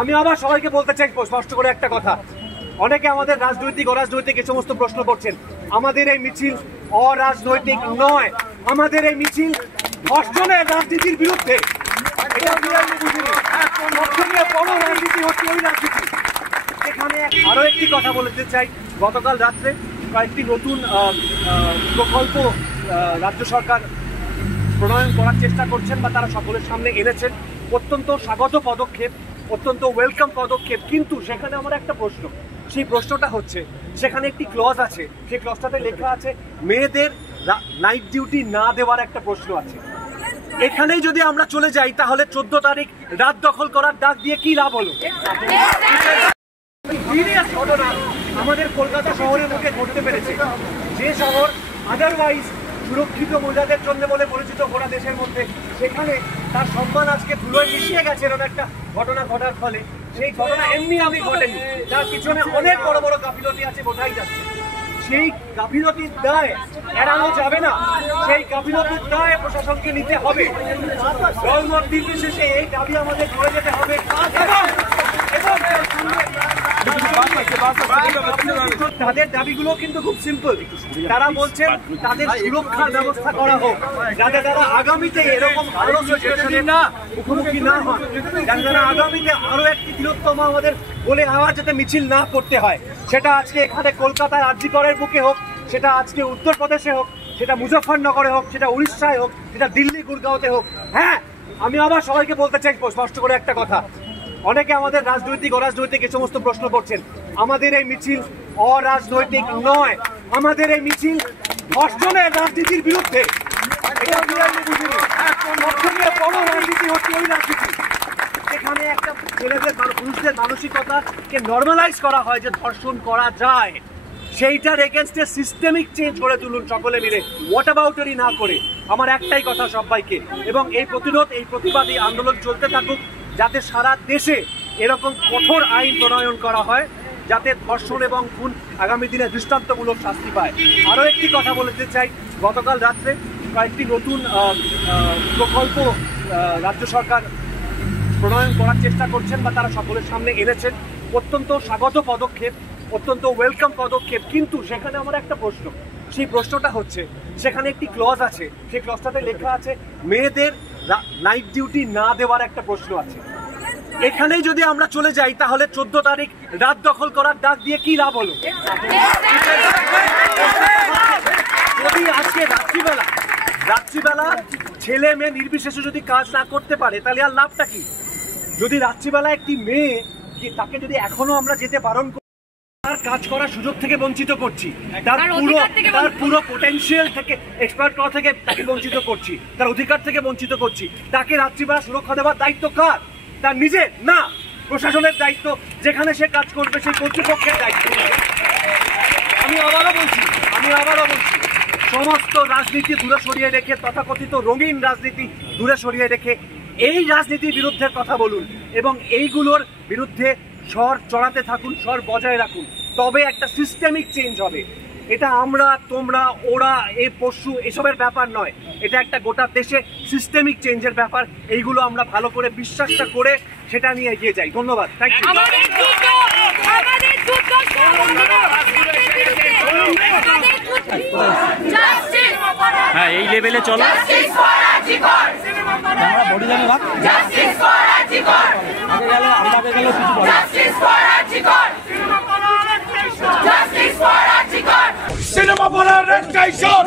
আমি আবার সবাইকে বলতে চাই স্পষ্ট করে একটা কথা। অনেকে আমাদের রাজনৈতিক অরাজনৈতিক এই সমস্ত প্রশ্ন করছেন। আমাদের এই মিছিল অরাজনৈতিক নয়, আমাদের এই মিছিল ধর্ষণের রাজনীতির বিরুদ্ধে। রাজনীতি হচ্ছে ওই রাজনীতি। এখানে আরো একটি কথা বলতে চাই, গতকাল রাত্রে কয়েকটি নতুন প্রকল্প রাজ্য সরকার প্রণয়ন করার চেষ্টা করছেন বা তারা সকলের সামনে এনেছেন। অত্যন্ত স্বাগত পদক্ষেপ, অত্যন্ত ওয়েলকাম পদক্ষেপ। কিন্তু সেখানে আমার একটা প্রশ্ন, সেই প্রশ্নটা হচ্ছে সেখানে একটি ক্লজ আছে, সেই ক্লজটাতে লেখা আছে মেয়েদের নাইট ডিউটি না দেওয়ার একটা প্রশ্ন আছে। এখানেই যদি আমরা চলে যাই তাহলে 14 তারিখ রাত দখল করার ডাক দিয়ে কি লাভ হলো? ঘটনা আমাদের কলকাতা শহরের মুখে ঘটতে পেরেছে, যে শহর আদারওয়াইজ সুরক্ষিত মহিলাদের জন্য বলে পরিচিত গোটা দেশের মধ্যে, সেখানে তার সম্মান আজকে ধুলোয় মিশিয়ে গেছে এরকম একটা ঘটনা ঘটার ফলে। সেই ঘটনা এমনি আমি ঘটেনি, তার পিছনে অনেক বড় বড় গাফিলতি আছে, বোঝাই যাচ্ছে। সেই গাফিলতির দায় এড়ানো যাবে না, সেই গাফিলতির দায় প্রশাসনকে নিতে হবে। দলমত নির্বিশেষে এই দাবি আমাদের করে যেতে হবে। তাদের দাবিগুলো কিন্তু খুব সিম্পল। তারা বলছেন তাদের সুরক্ষার ব্যবস্থা করা হোক, যাতে তারা আগামীতে এরকম আরো সিচুয়েশনের মুখোমুখি না হন, যাতে তারা আগামীতে আরো একটি বৃহত্তম আমাদের বলে আওয়াজ যাতে মিছিল না করতে হয়। সেটা আজকে এখানে কলকাতার আরজিকরের বুকে হোক, সেটা আজকে উত্তরপ্রদেশে হোক, সেটা মুজফফরনগরে হোক, সেটা উড়িষ্যায় হোক, সেটা দিল্লি গুরগাঁওতে হোক। হ্যাঁ, আমি আবার সবাইকে বলতে চাই স্পষ্ট করে একটা কথা। অনেকে আমাদের রাজনৈতিক অরাজনৈতিক এই সমস্ত প্রশ্ন করছেন। আমাদের এই মিছিল অরাজনৈতিক নয়, আমাদের এই মিছিল ধর্ষণের রাজনীতির বিরুদ্ধে। রাজনীতি হচ্ছে ওই রাজনীতি। এখানে একটা ছেলেদের পুরুষদের মানসিকতাকে নর্মালাইজ করা হয় যে ধর্ষণ করা যায়, সেইটার এগেনস্টে সিস্টেমিক চেঞ্জ করে তুলুন সকলে মিলে, হোয়াট অ্যাবাউটারি না করে। আমার একটাই কথা সবাইকে, এবং এই প্রতিরোধ, এই প্রতিবাদী আন্দোলন চলতে থাকুক, যাতে সারা দেশে এরকম কঠোর আইন প্রণয়ন করা হয়, যাতে ধর্ষণ এবং খুন আগামী দিনে দৃষ্টান্তমূলক শাস্তি পায়। আরও একটি কথা বলতে চাই, গতকাল রাত্রে কয়েকটি নতুন প্রকল্প রাজ্য সরকার প্রণয়ন করার চেষ্টা করছেন বা তারা সকলের সামনে এনেছেন। অত্যন্ত স্বাগত পদক্ষেপ, অত্যন্ত ওয়েলকাম পদক্ষেপ। কিন্তু সেখানে আমার একটা প্রশ্ন, সেই প্রশ্নটা হচ্ছে সেখানে একটি ক্লজ আছে, সেই ক্লজটাতে লেখা আছে মেয়েদের নাইট ডিউটি না দেওয়ার একটা প্রশ্ন আছে। এখানেই যদি আমরা চলে যাই তাহলে 14 তারিখ রাত দখল করার ডাক দিয়ে কি লাভ হলো? যদি আজকে রাত্রিবেলা ছেলে মেয়ে নির্বিশেষে যদি কাজ না করতে পারে, তাহলে আর লাভটা কি? যদি রাত্রিবেলা একটি মেয়ে, তাকে যদি এখনো আমরা যেতে বারণ করি, তার কাজ করার সুযোগ থেকে বঞ্চিত করছি, তার পুরো পোটেনশিয়াল থেকে এক্সপ্লয়েট করা থেকে তাকে বঞ্চিত করছি, তার অধিকার থেকে বঞ্চিত করছি। তাকে রাত্রিবেলা সুরক্ষা দেওয়ার দায়িত্ব কার? তার নিজের না, প্রশাসনের দায়িত্ব। যেখানে সে কাজ করবে সেই কর্তৃপক্ষের দায়িত্ব। আমি আবারও বলছি, সমস্ত রাজনীতি দূরে সরিয়ে রেখে, তথাকথিত রঙিন রাজনীতি দূরে সরিয়ে রেখে এই রাজনীতির বিরুদ্ধে কথা বলুন এবং এইগুলোর বিরুদ্ধে স্বর চড়াতে থাকুন, স্বর বজায় রাখুন। তবে একটা সিস্টেমিক চেঞ্জ হবে। এটা আমরা, তোমরা, ওরা, এই পশু এসবের ব্যাপার নয়, এটা একটা গোটা দেশে সিস্টেমিক চেঞ্জের ব্যাপার। এইগুলো আমরা ভালো করে বিশ্বাসটা করে সেটা নিয়ে এগিয়ে যাই। ধন্যবাদ, থ্যাংক ইউ। হ্যাঁ, এই লেভেলে চলো। Cinema for our red guy shot!